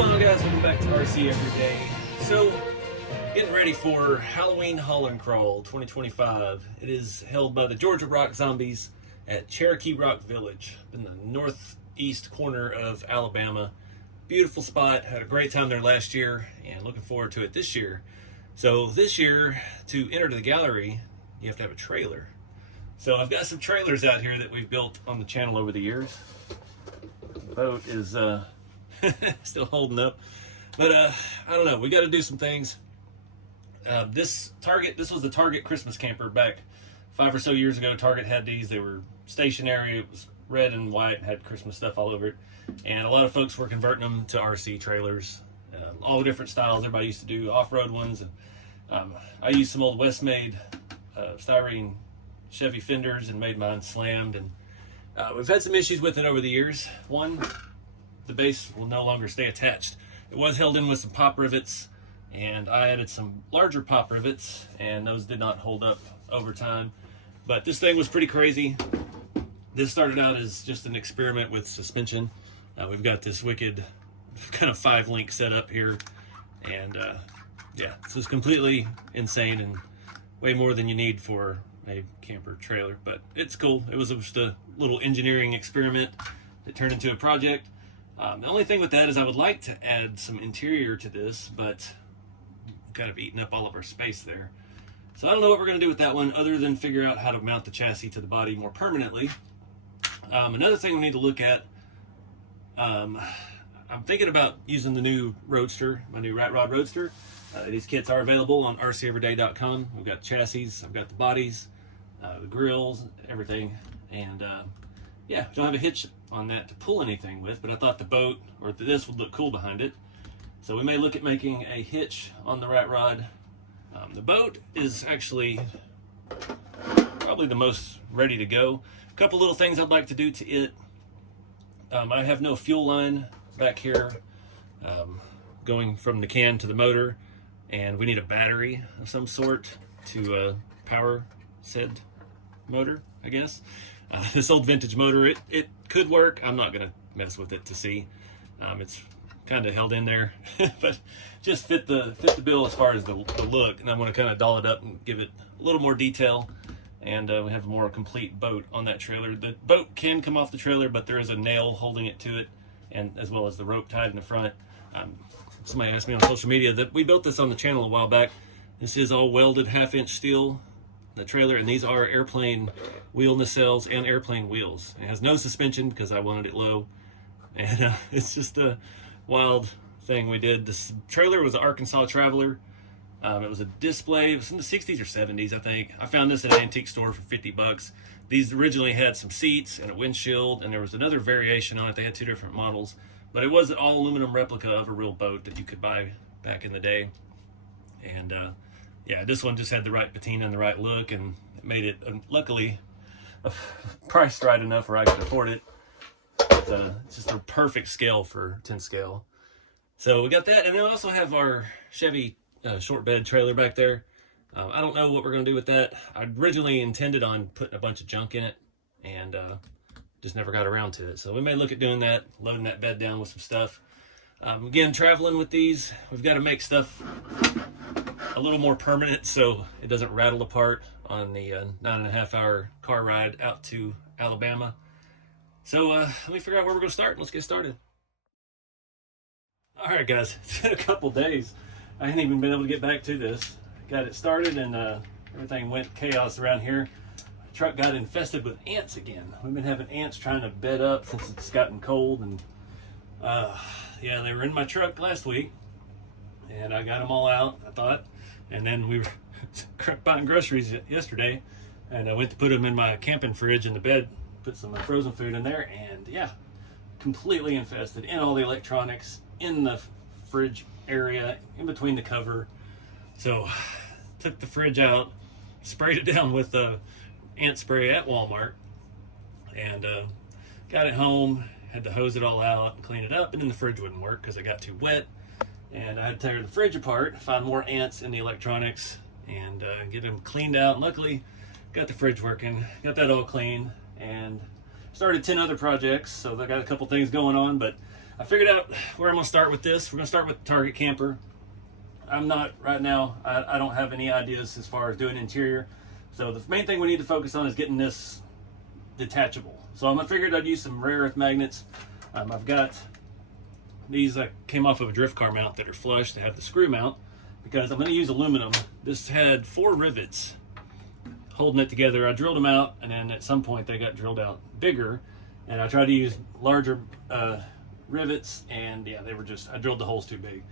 going on, guys? Welcome back to RC Every Day. So, getting ready for Halloween Haul and Crawl 2025. It is held by the Georgia Rock Zombies at Cherokee Rock Village in the northeast corner of Alabama. Beautiful spot. Had a great time there last year and looking forward to it this year. So this year, to enter the gallery, you have to have a trailer. So I've got some trailers out here that we've built on the channel over the years. The boat is still holding up, but I don't know, we got to do some things. This was the Target Christmas camper back 5 or so years ago. Target had these. They were stationary. It was red and white and had Christmas stuff all over it, and a lot of folks were converting them to RC trailers, all the different styles. Everybody used to do off-road ones, and I used some old West-made styrene Chevy fenders and made mine slammed, and we've had some issues with it over the years. One, the base will no longer stay attached. It was held in with some pop rivets, and I added some larger pop rivets, and those did not hold up over time. But this thing was pretty crazy. This started out as just an experiment with suspension. We've got this wicked kind of 5-link setup here, and yeah, this is completely insane and way more than you need for a camper trailer, but it's cool. It was just a little engineering experiment that turned into a project. The only thing with that is I would like to add some interior to this, but we've kind of eaten up all of our space there. So I don't know what we're going to do with that one other than figure out how to mount the chassis to the body more permanently. Another thing we need to look at, I'm thinking about using the new Roadster, my new Rat Rod Roadster. These kits are available on rceveryday.com. We've got chassis, I've got the bodies, the grills, everything, and yeah, don't have a hitch on that to pull anything with, but I thought the boat or this would look cool behind it. So we may look at making a hitch on the Rat Rod. The boat is actually probably the most ready to go. A couple little things I'd like to do to it. I have no fuel line back here going from the can to the motor, and we need a battery of some sort to power said motor, I guess. This old vintage motor, it could work. I'm not gonna mess with it to see. It's kind of held in there, but just fit the bill as far as the look, and I'm gonna kind of doll it up and give it a little more detail, and we have a more complete boat on that trailer. The boat can come off the trailer, but there is a nail holding it to it, and as well as the rope tied in the front. Somebody asked me on social media that we built this on the channel a while back. This is all welded 1/2-inch steel, the trailer, and these are airplane wheel nacelles and airplane wheels. It has no suspension because I wanted it low, and it's just a wild thing we did. This trailer was an Arkansas Traveler. It was a display. It was in the 60s or 70s, I think. I found this at an antique store for 50 bucks. These originally had some seats and a windshield, and there was another variation on it. They had 2 different models, but it was an all aluminum replica of a real boat that you could buy back in the day. And yeah, this one just had the right patina and the right look, and it made it luckily priced right enough where I could afford it. It's just a perfect scale for 10 scale. So we got that, and then we also have our Chevy short bed trailer back there. I don't know what we're going to do with that. I originally intended on putting a bunch of junk in it, and just never got around to it. So we may look at doing that, loading that bed down with some stuff. Again, traveling with these, we've got to make stuff a little more permanent so it doesn't rattle apart on the 9.5-hour car ride out to Alabama. So let me figure out where we're going to start. Let's get started. All right, guys, it's been a couple days. I haven't even been able to get back to this. Got it started, and everything went chaos around here. The truck got infested with ants again. We've been having ants trying to bed up since it's gotten cold, and yeah, they were in my truck last week, and I got them all out, I thought, and then we were buying groceries yesterday, and I went to put them in my camping fridge in the bed, put some frozen food in there, and yeah, completely infested in all the electronics, in the fridge area, in between the cover. So took the fridge out, sprayed it down with ant spray at Walmart, and got it home, had to hose it all out and clean it up, and then the fridge wouldn't work because it got too wet, and I had to tear the fridge apart, find more ants in the electronics, and get them cleaned out. And luckily got the fridge working, got that all clean, and started 10 other projects. So I got a couple things going on, but I figured out where I'm going to start with this. We're going to start with the Target camper. I'm not right now, I don't have any ideas as far as doing interior. So the main thing we need to focus on is getting this detachable. So I figured I'd use some rare earth magnets. I've got these that came off of a drift car mount that are flush. They have the screw mount because I'm going to use aluminum. This had 4 rivets holding it together. I drilled them out, and then at some point they got drilled out bigger, and I tried to use larger rivets, and yeah, they were just, I drilled the holes too big.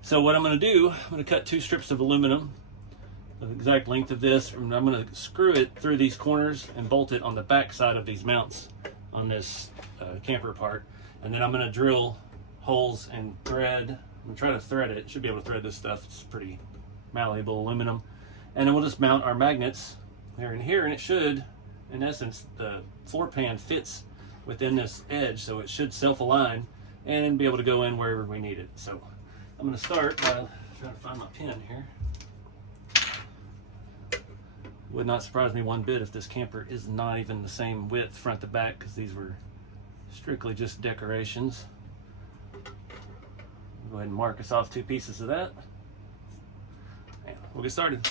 So what I'm going to do, I'm going to cut 2 strips of aluminum, the exact length of this, and I'm going to screw it through these corners and bolt it on the back side of these mounts on this camper part. And then I'm going to drill holes and thread. I'm going to try to thread it. Should be able to thread this stuff. It's pretty malleable aluminum. And then we'll just mount our magnets there and here, and it should, in essence, the floor pan fits within this edge, so it should self-align and be able to go in wherever we need it. So I'm going to start by trying to find my pin here. Would not surprise me one bit if this camper is not even the same width front to back, because these were strictly just decorations. Go ahead and mark us off 2 pieces of that. And we'll get started.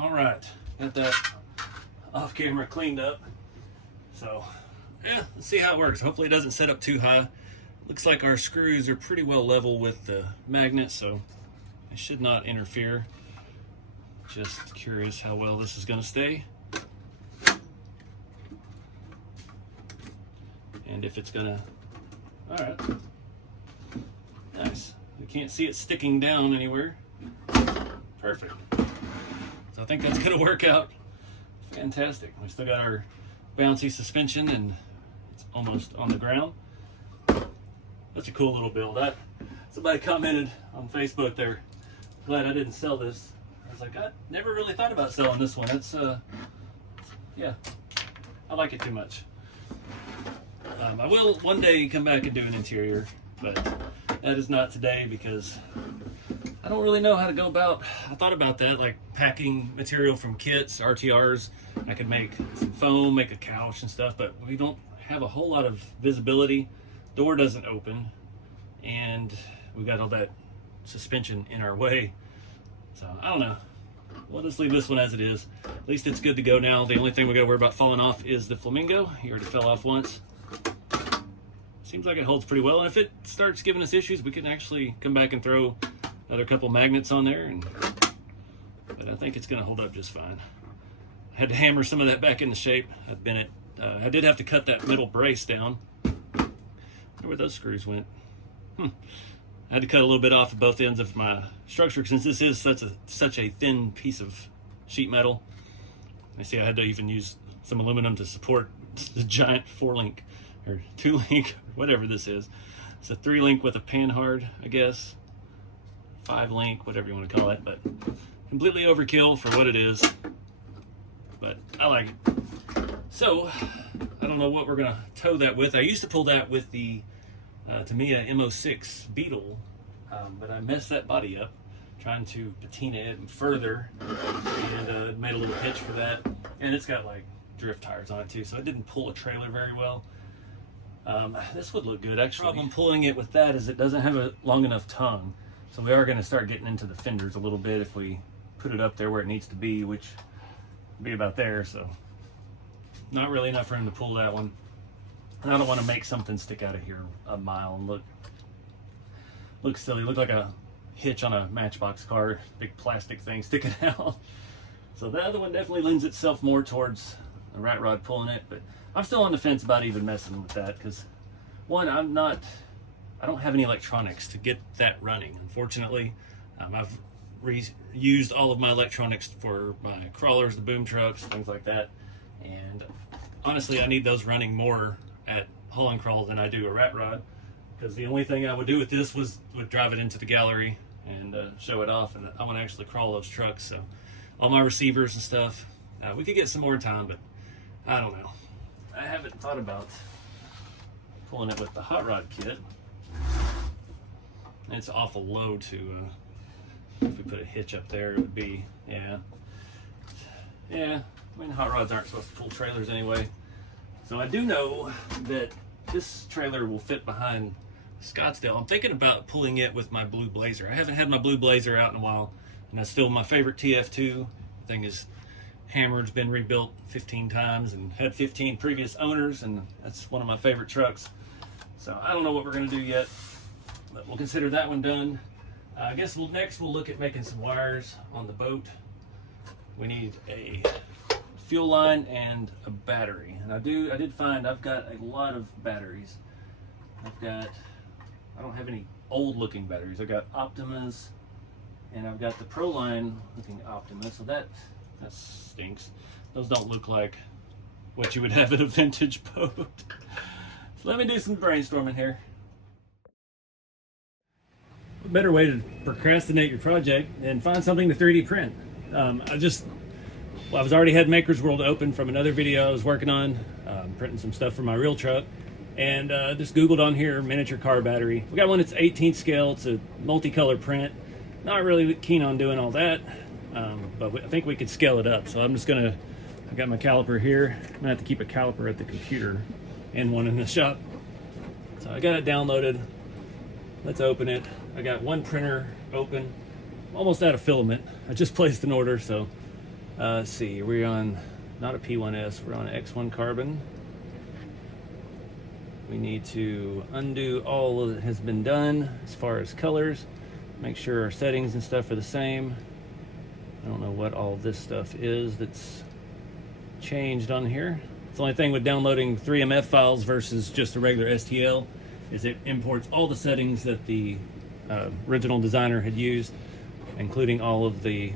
All right, got that off camera cleaned up. So yeah, let's see how it works. Hopefully it doesn't set up too high. Looks like our screws are pretty well level with the magnet, so it should not interfere. Just curious how well this is going to stay, and if it's gonna. All right, nice. You can't see it sticking down anywhere. Perfect. So I think that's going to work out fantastic. We still got our bouncy suspension, and it's almost on the ground. That's a cool little build. Somebody commented on Facebook, they're glad I didn't sell this. I was like, I never really thought about selling this one. It's yeah, I like it too much. I will one day come back and do an interior, but that is not today because I don't really know how to go about. I thought about that, like packing material from kits, RTRs. I could make some foam, make a couch and stuff, but we don't have a whole lot of visibility. Door doesn't open, and we got all that suspension in our way. So I don't know. We'll just leave this one as it is. At least it's good to go now. The only thing we got to worry about falling off is the flamingo. He already fell off once. Seems like it holds pretty well. And if it starts giving us issues, we can actually come back and throw another couple magnets on there. But I think it's going to hold up just fine. I had to hammer some of that back into shape. I did have to cut that middle brace down. I wonder where those screws went. I had to cut a little bit off of both ends of my structure since this is such a thin piece of sheet metal. You see, I had to even use some aluminum to support the giant 4-link or 2-link, whatever this is. It's a 3-link with a panhard, I guess. 5-link, whatever you want to call it, but completely overkill for what it is. But I like it. So, I don't know what we're gonna tow that with. I used to pull that with the Tamiya M06 Beetle, but I messed that body up trying to patina it further, and made a little hitch for that. And it's got like drift tires on it too, so it didn't pull a trailer very well. This would look good actually. The problem pulling it with that is it doesn't have a long enough tongue, so we are going to start getting into the fenders a little bit if we put it up there where it needs to be, which would be about there. So not really enough room to pull that one. And I don't want to make something stick out of here a mile and look silly. Look like a hitch on a Matchbox car, big plastic thing sticking out. So the other one definitely lends itself more towards a rat rod pulling it, but I'm still on the fence about even messing with that because, one, I don't have any electronics to get that running, unfortunately. I've reused all of my electronics for my crawlers, the boom trucks, things like that, and honestly I need those running more at haul and crawl than I do a rat rod, because the only thing I would do with this would drive it into the gallery and show it off, and I want to actually crawl those trucks. So all my receivers and stuff, we could get some more time, but I don't know. I haven't thought about pulling it with the hot rod kit. It's awful low to if we put a hitch up there, it would be, yeah. I mean, hot rods aren't supposed to pull trailers anyway. So I do know that this trailer will fit behind Scottsdale. I'm thinking about pulling it with my Blue Blazer. I haven't had my Blue Blazer out in a while, and that's still my favorite TF2. The thing is hammered, it's been rebuilt 15 times and had 15 previous owners, and that's one of my favorite trucks. So I don't know what we're gonna do yet, but we'll consider that one done. I guess next we'll look at making some wires on the boat. We need a fuel line and a battery, and I did find I've got a lot of batteries. I don't have any old looking batteries. I've got Optimas, and I've got the Proline looking Optima, so that stinks. Those don't look like what you would have in a vintage boat. So let me do some brainstorming here. A better way to procrastinate your project than find something to 3D print. I was already had Maker's World open from another video I was working on, printing some stuff for my real truck, and just Googled on here miniature car battery. We got one that's 18th scale. It's a multicolor print. Not really keen on doing all that, but I think we could scale it up. So I got my caliper here. I'm gonna have to keep a caliper at the computer and one in the shop. So I got it downloaded. Let's open it. I got one printer open, almost out of filament. I just placed an order, so let's see, we're on not a P1S, we're on X1 carbon. We need to undo all that has been done as far as colors, make sure our settings and stuff are the same. I don't know what all this stuff is that's changed on here. The only thing with downloading 3MF files versus just a regular STL is it imports all the settings that the original designer had used, including all of the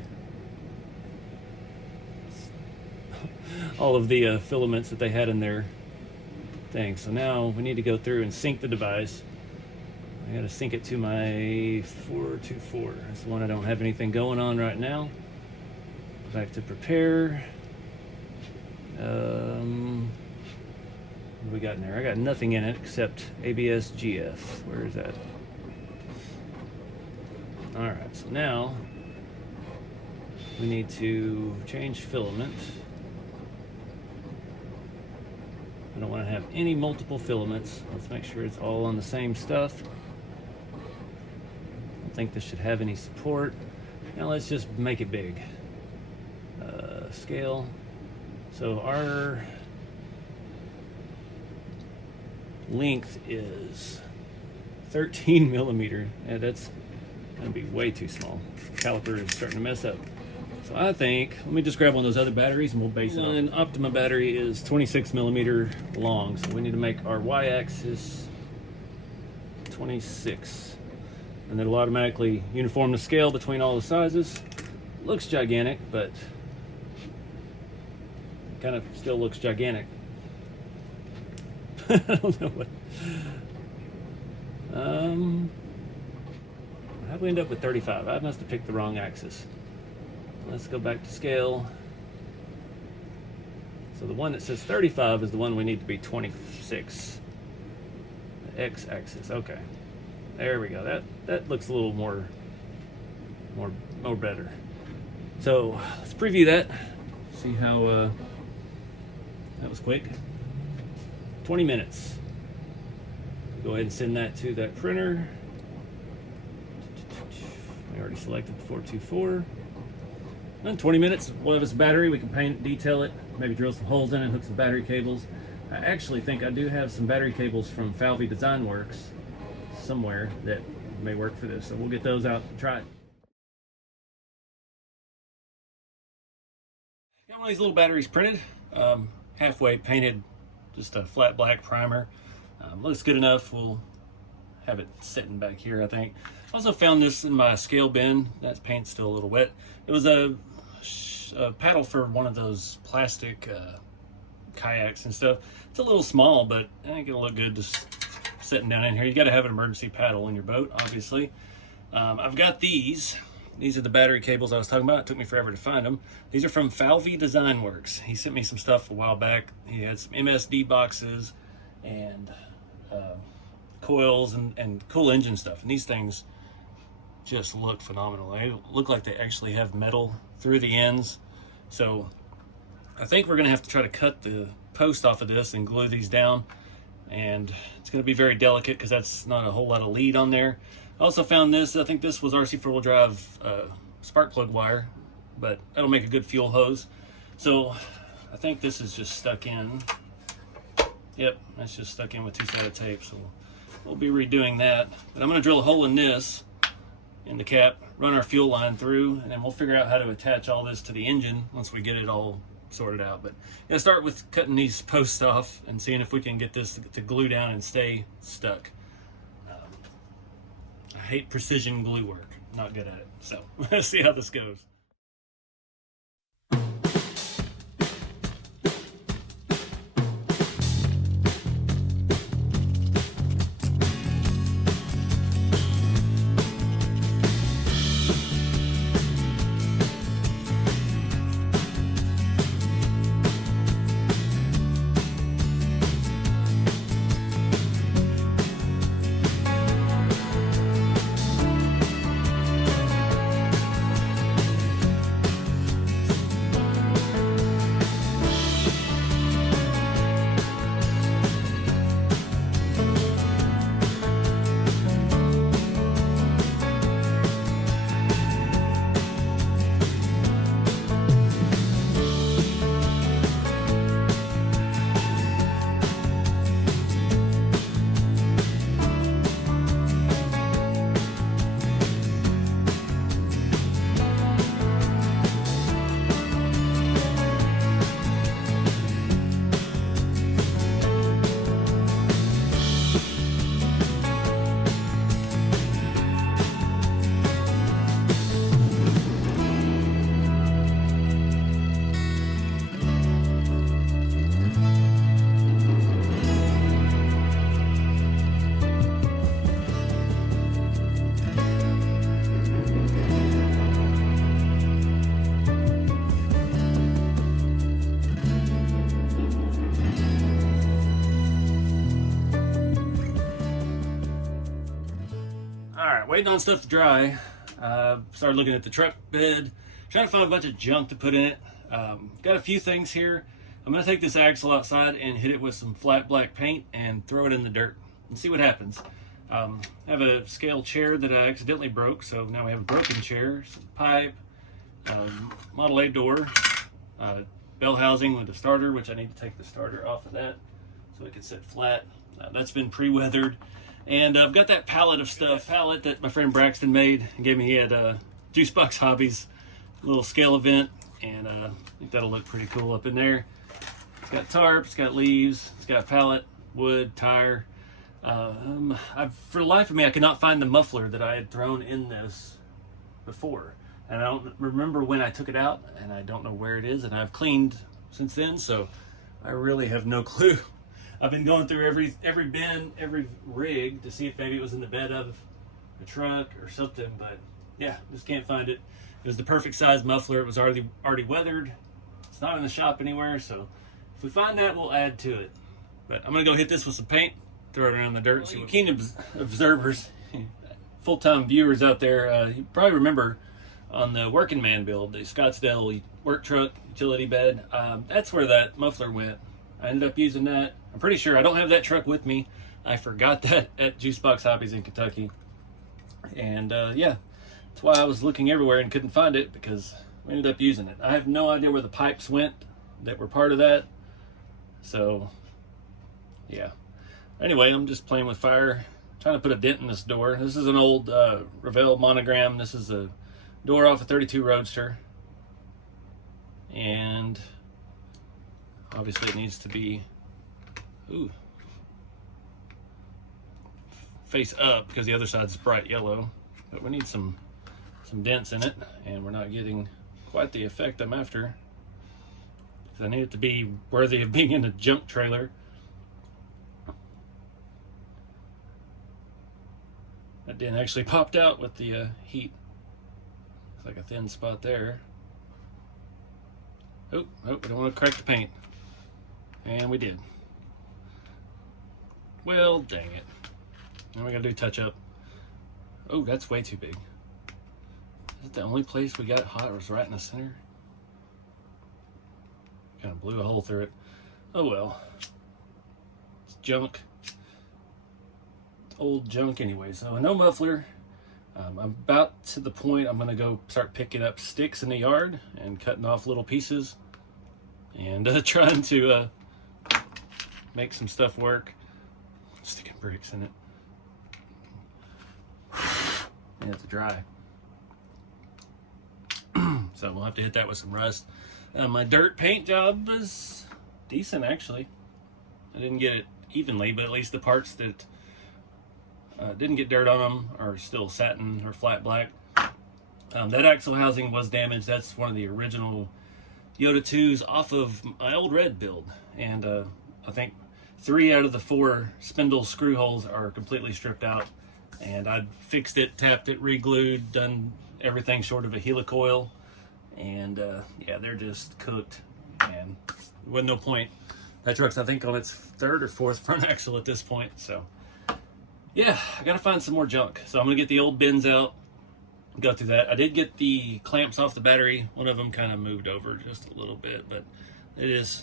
filaments that they had in their thing. So now we need to go through and sync the device. I gotta sync it to my 424. That's the one I don't have anything going on right now. Back to prepare. What do we got in there? I got nothing in it except ABS GF. Where is that? All right, so now we need to change filament. I don't want to have any multiple filaments. Let's make sure it's all on the same stuff. I don't think this should have any support. Now let's just make it big. Scale. So our length is 13 millimeter. Yeah, that's gonna be way too small. Caliper is starting to mess up. So I think, let me just grab one of those other batteries and we'll base it on. An Optima battery is 26 millimeter long, so we need to make our y-axis 26. And it'll automatically uniform the scale between all the sizes. Looks gigantic, but kind of still looks gigantic. I don't know what. How'd we end up with 35? I must have picked the wrong axis. Let's go back to scale. So the one that says 35 is the one we need to be 26. The x-axis. Okay, there we go. That looks a little more better. So let's preview that. See how that was quick. 20 minutes. Go ahead and send that to that printer. I already selected the 424. In 20 minutes, we'll have this battery. We can paint, detail it, maybe drill some holes in it, hook some battery cables. I actually think I do have some battery cables from Falvey Design Works somewhere that may work for this. So we'll get those out and try it. Got one of these little batteries printed, halfway painted, just a flat black primer. Looks good enough. We'll have it sitting back here, I think. Also found this in my scale bin. That paint's still a little wet. It was a paddle for one of those plastic kayaks and stuff. It's a little small, but I think it'll look good just sitting down in here. You got to have an emergency paddle in your boat, obviously. I've got these. These are the battery cables I was talking about. It took me forever to find them. These are from Falvey Design Works. He sent me some stuff a while back. He had some MSD boxes and coils and cool engine stuff. And these things just look phenomenal. They look like they actually have metal through the ends. So I think we're gonna have to try to cut the post off of this and glue these down. And it's gonna be very delicate because that's not a whole lot of lead on there. I also found this. I think this was RC four-wheel drive spark plug wire, but that'll make a good fuel hose. So I think this is just stuck in. Yep, that's just stuck in with two-sided tape. So we'll be redoing that. But I'm gonna drill a hole in this, in the cap, run our fuel line through, and then we'll figure out how to attach all this to the engine once we get it all sorted out. But gonna start with cutting these posts off and seeing if we can get this to glue down and stay stuck. I hate precision glue work. Not good at it. So let's see how this goes. Waiting on stuff to dry. Started looking at the truck bed, trying to find a bunch of junk to put in it. Got a few things here. I'm gonna take this axle outside and hit it with some flat black paint and throw it in the dirt and see what happens. I have a scale chair that I accidentally broke, so now we have a broken chair, some pipe, Model A door, bell housing with a starter, which I need to take the starter off of that so it can sit flat. That's been pre-weathered. And I've got that pallet of stuff, pallet that my friend Braxton made and gave me. He had Juicebox Hobbies, little scale event, and I think that'll look pretty cool up in there. It's got tarp, it's got leaves, it's got pallet, wood, tire. For the life of me, I could not find the muffler that I had thrown in this before. And I don't remember when I took it out, and I don't know where it is, and I've cleaned since then, so I really have no clue. I've been going through every bin, every rig to see if maybe it was in the bed of a truck or something, but yeah, just can't find it. It was the perfect size muffler. It was already weathered. It's not in the shop anywhere, so if we find that, we'll add to it. But I'm gonna go hit this with some paint, throw it around the dirt. So keen observers, full-time viewers out there, you probably remember on the working man build, the Scottsdale work truck utility bed, that's where that muffler went. I ended up using that. I'm pretty sure I don't have that truck with me. I forgot that at Juicebox Hobbies in Kentucky. And yeah, that's why I was looking everywhere and couldn't find it, because we ended up using it. I have no idea where the pipes went that were part of that. So yeah. Anyway, I'm just playing with fire, trying to put a dent in this door. This is an old Revell monogram. This is a door off a 32 Roadster. And obviously it needs to be face up because the other side's bright yellow. But we need some dents in it, and we're not getting quite the effect I'm after. I need it to be worthy of being in a junk trailer. That dent actually popped out with the heat. It's like a thin spot there. Oh, we don't want to crack the paint. And we did. Well, dang it. Now we gotta do touch up. Oh, that's way too big. Is it the only place we got it hot? It was right in the center. Kind of blew a hole through it. Oh well. It's junk. Old junk anyway. So no muffler. I'm about to the point I'm gonna go start picking up sticks in the yard and cutting off little pieces and trying to make some stuff work. Sticking bricks in it. And it's dry. So we'll have to hit that with some rust. My dirt paint job was decent, actually. I didn't get it evenly, but at least the parts that didn't get dirt on them are still satin or flat black. That axle housing was damaged. That's one of the original Yoda 2s off of my old red build. And I think 3 out of the 4 spindle screw holes are completely stripped out. And I fixed it, tapped it, re-glued, done everything short of a helicoil. And yeah, they're just cooked. And there wasn't no point. That truck's, I think, on its 3rd or 4th front axle at this point. So yeah, I gotta find some more junk. So I'm gonna get the old bins out, go through that. I did get the clamps off the battery. One of them kind of moved over just a little bit, but it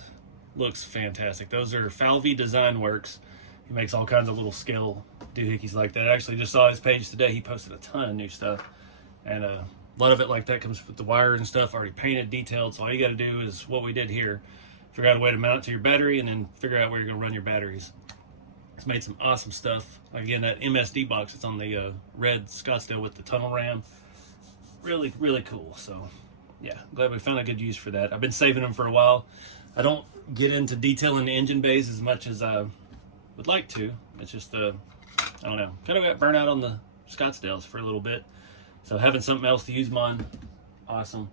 looks fantastic. Those are Falvey Design Works. He makes all kinds of little scale doohickeys like that. I actually just saw his page today. He posted a ton of new stuff, and a lot of it like that comes with the wire and stuff already painted, detailed. So all you got to do is what we did here: figure out a way to mount it to your battery, and then figure out where you're gonna run your batteries. It's made some awesome stuff. Again, that MSD box, it's on the red Scottsdale with the tunnel ram. Really, really cool. So yeah, glad we found a good use for that. I've been saving them for a while. I don't get into detailing the engine bays as much as I would like to. It's just, I don't know, kind of got burnt out on the Scottsdales for a little bit. So having something else to use them on, awesome.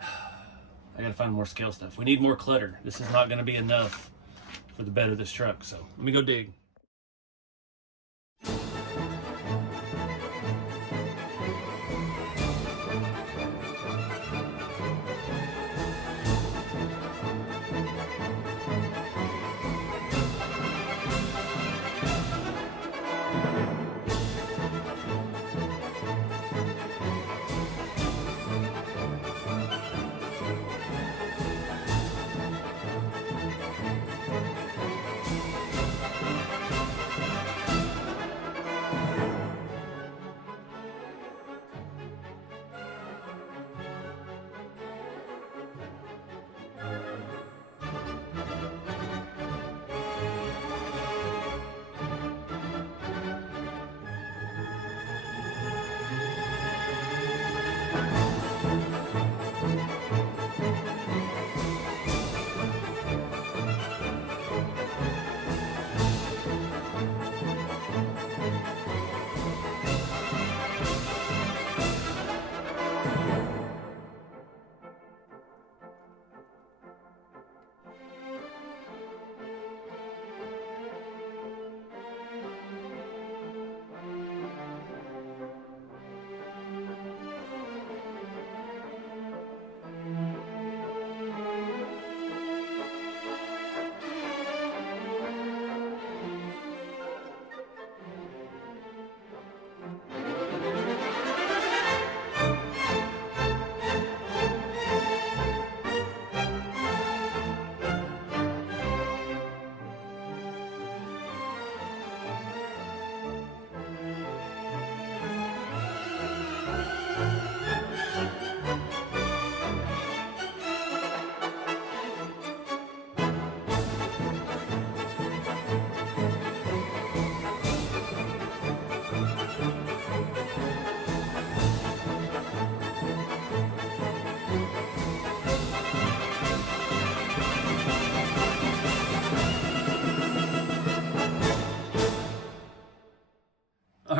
I gotta find more scale stuff. We need more clutter. This is not gonna be enough for the bed of this truck. So let me go dig.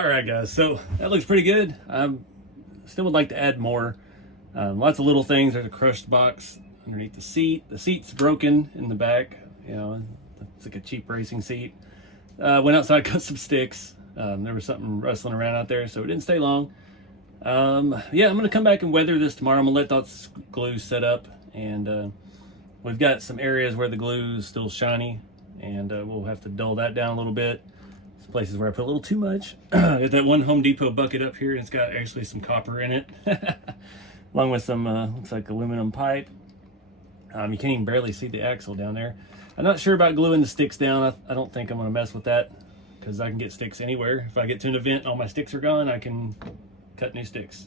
All right, guys, so that looks pretty good. I still would like to add more. Lots of little things. There's a crushed box underneath the seat. The seat's broken in the back. You know, it's like a cheap racing seat. Went outside, cut some sticks. There was something rustling around out there, so it didn't stay long. Yeah, I'm gonna come back and weather this tomorrow. I'm gonna let that glue set up, and we've got some areas where the glue is still shiny, and we'll have to dull that down a little bit. Some places where I put a little too much. There's that one Home Depot bucket up here, and it's got actually some copper in it, along with some looks like aluminum pipe. You can't even barely see the axle down there. I'm not sure about gluing the sticks down. I don't think I'm gonna mess with that, because I can get sticks anywhere. If I get to an event and all my sticks are gone, I can cut new sticks.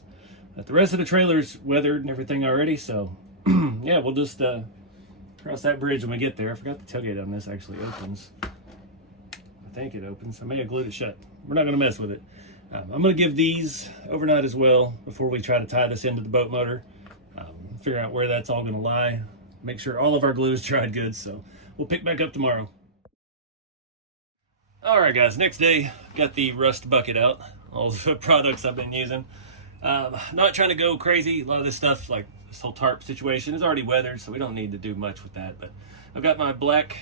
But the rest of the trailer's weathered and everything already, so yeah, we'll just cross that bridge when we get there. I forgot the tailgate on this actually opens. I think it opens. I may have glued it shut. We're not gonna mess with it. I'm gonna give these overnight as well before we try to tie this into the boat motor. Figure out where that's all gonna lie. Make sure all of our glue is dried good, so we'll pick back up tomorrow. All right, guys, next day, got the rust bucket out. All the products I've been using. Not trying to go crazy. A lot of this stuff, like this whole tarp situation, is already weathered, so we don't need to do much with that. But I've got my black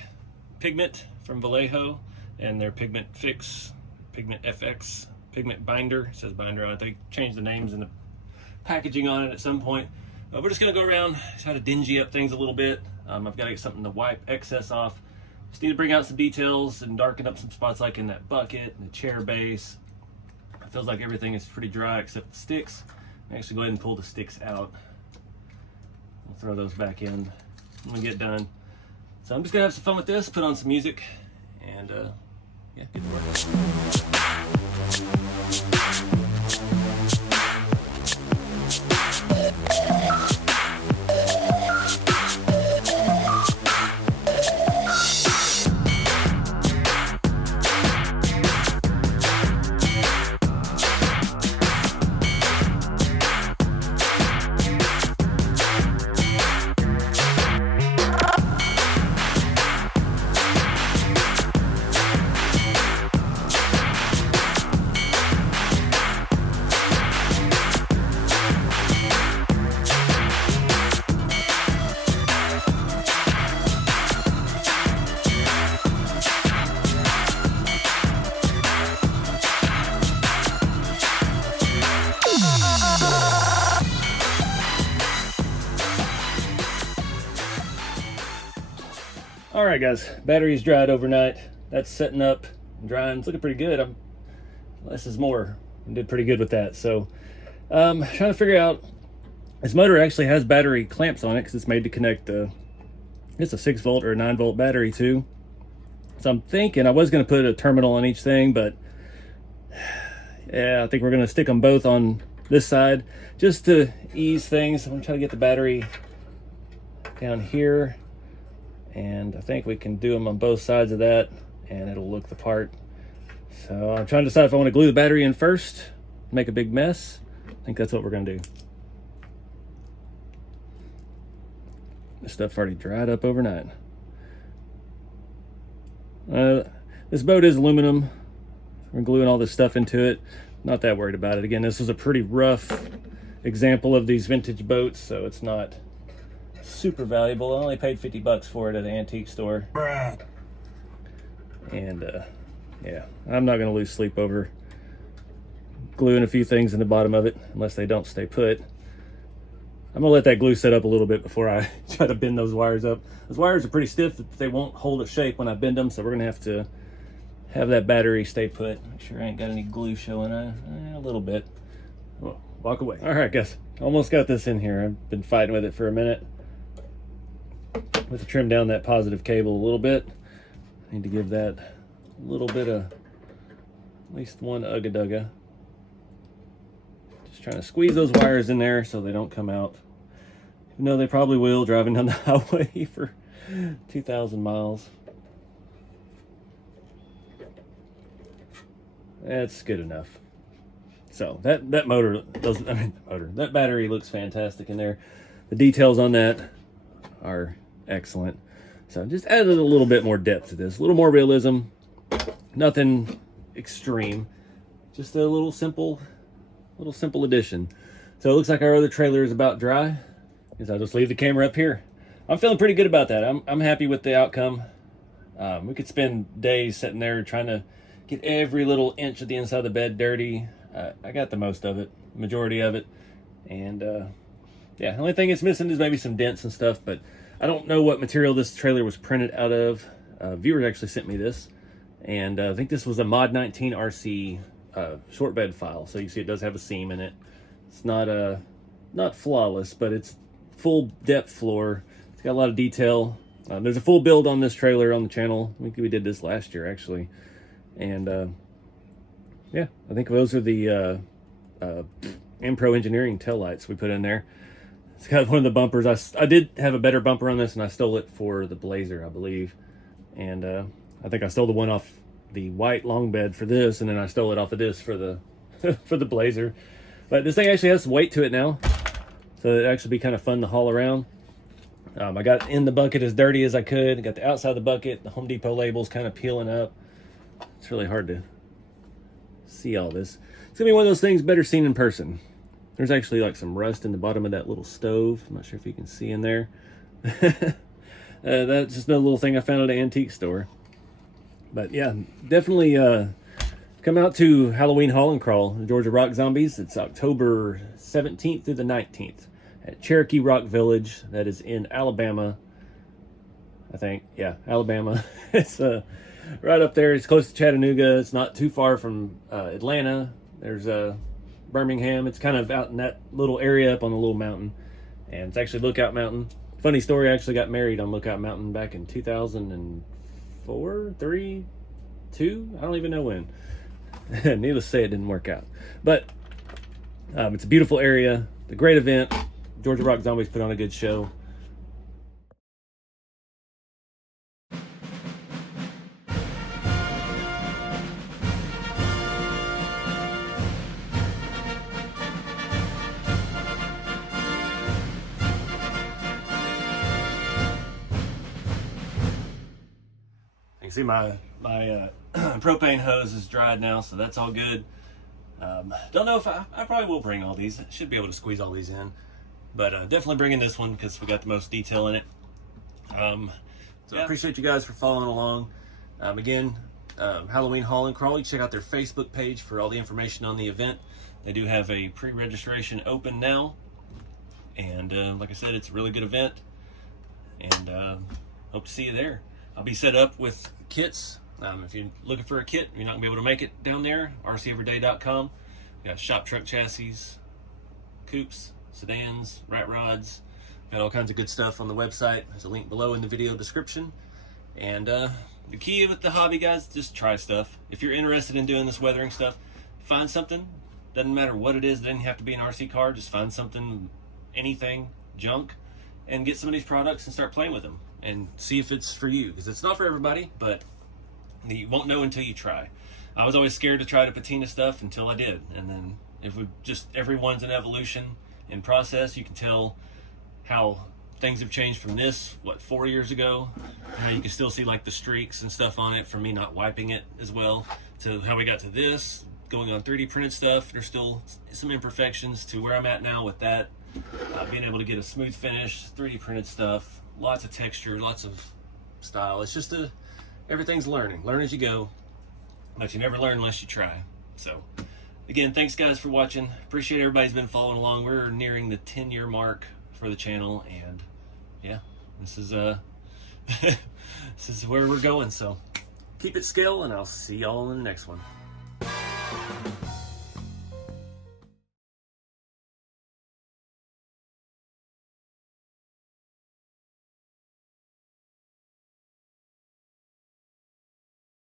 pigment from Vallejo and their Pigment Fix, Pigment FX, Pigment Binder. It says binder on it. They changed the names and the packaging on it at some point. We're just gonna go around, try to dingy up things a little bit. I've got to get something to wipe excess off. Just need to bring out some details and darken up some spots, like in that bucket and the chair base. It feels like everything is pretty dry except the sticks. I'm actually go ahead and pull the sticks out. We'll throw those back in when we get done. So I'm just gonna have some fun with this, put on some music, and yeah, get to work. All right, guys, battery's dried overnight. That's setting up and drying. It's looking pretty good. Less is more. I did pretty good with that. So trying to figure out, this motor actually has battery clamps on it because it's made to connect it's a 6-volt or a 9-volt battery too. So I'm thinking I was going to put a terminal on each thing, but yeah, I think we're going to stick them both on this side just to ease things. I'm going to try to get the battery down here, and I think we can do them on both sides of that and it'll look the part. So I'm trying to decide if I want to glue the battery in first, make a big mess. I think that's what we're going to do. This stuff already dried up overnight. This boat is aluminum. We're gluing all this stuff into it. Not that worried about it. Again, this is a pretty rough example of these vintage boats, so it's not super valuable. I only paid 50 bucks for it at an antique store. And yeah, I'm not going to lose sleep over gluing a few things in the bottom of it unless they don't stay put. I'm gonna let that glue set up a little bit before I try to bend those wires up. Those wires are pretty stiff, they won't hold a shape when I bend them, so we're gonna have to have that battery stay put. Make sure I ain't got any glue showing. A little bit. Well, walk away. All right, guys, almost got this in here. I've been fighting with it for a minute. With to trim down that positive cable a little bit. I need to give that a little bit of, at least one ugga-dugga. Just trying to squeeze those wires in there so they don't come out. Even though they probably will, driving down the highway for 2,000 miles. That's good enough. So that motor doesn't, that battery looks fantastic in there. The details on that are excellent. So just added a little bit more depth to this, a little more realism, nothing extreme. just a little simple addition. So it looks like our other trailer is about dry, because I'll just leave the camera up here. I'm feeling pretty good about that. I'm happy with the outcome. We could spend days sitting there trying to get every little inch of the inside of the bed dirty. I got the most of it, majority of it. And yeah, the only thing it's missing is maybe some dents and stuff, but I don't know what material this trailer was printed out of. Viewers actually sent me this, and I think this was a Mod 19 RC short bed file. So you see it does have a seam in it. It's not flawless, but it's full depth floor. It's got a lot of detail. There's a full build on this trailer on the channel. I think we did this last year actually. And yeah, I think those are the Impro Engineering tail lights we put in there. It's got one of the bumpers. I did have a better bumper on this, and I stole it for the Blazer, I believe. And I think I stole the one off the white long bed for this, and then I stole it off of this for the for the Blazer. But this thing actually has some weight to it now, so it'd actually be kind of fun to haul around. I got in the bucket as dirty as I could. I got the outside of the bucket, the Home Depot labels kind of peeling up. It's really hard to see all this. It's gonna be one of those things better seen in person. There's actually like some rust in the bottom of that little stove. I'm not sure if you can see in there. That's just another little thing I found at an antique store. But yeah, definitely come out to Halloween Haul and Crawl, the Georgia Rock Zombies. It's October 17th through the 19th at Cherokee Rock Village. That is in Alabama, I think. Yeah, Alabama. It's right up there. It's close to Chattanooga. It's not too far from Atlanta. There's Birmingham. It's kind of out in that little area up on the little mountain. And it's actually Lookout Mountain. Funny story, I actually got married on Lookout Mountain back in 2004, 3, 2? I don't even know when. Needless to say, it didn't work out. But it's a beautiful area. A great event. Georgia Rock Zombies put on a good show. You can see my propane hose is dried now, so that's all good. Don't know if I probably will bring all these. Should be able to squeeze all these in, but definitely bringing this one because we got the most detail in it. So yeah. I appreciate you guys for following along. Again, Halloween Haul and Crawl. You check out their Facebook page for all the information on the event. They do have a pre-registration open now, and like I said, it's a really good event, and hope to see you there. I'll be set up with kits. If you're looking for a kit, you're not gonna be able to make it down there, rceveryday.com. We got shop truck chassis, coupes, sedans, rat rods. Got all kinds of good stuff on the website. There's a link below in the video description. And the key with the hobby, guys, just try stuff. If you're interested in doing this weathering stuff, find something. Doesn't matter what it is. It doesn't have to be an RC car. Just find something, anything, junk, and get some of these products and start playing with them and see if it's for you, because it's not for everybody, but you won't know until you try. I was always scared to try the patina stuff until I did, and then if we just, everyone's an evolution in process. You can tell how things have changed from this, 4 years ago, and you can still see like the streaks and stuff on it from me not wiping it as well, to how we got to this, going on 3D printed stuff. There's still some imperfections to where I'm at now with that, being able to get a smooth finish, 3D printed stuff, lots of texture, lots of style. It's just everything's learn as you go, but you never learn unless you try. So again, thanks guys for watching. Appreciate everybody's been following along. We're nearing the 10-year mark for the channel, and yeah, this is this is where we're going. So keep it skill, and I'll see y'all in the next one.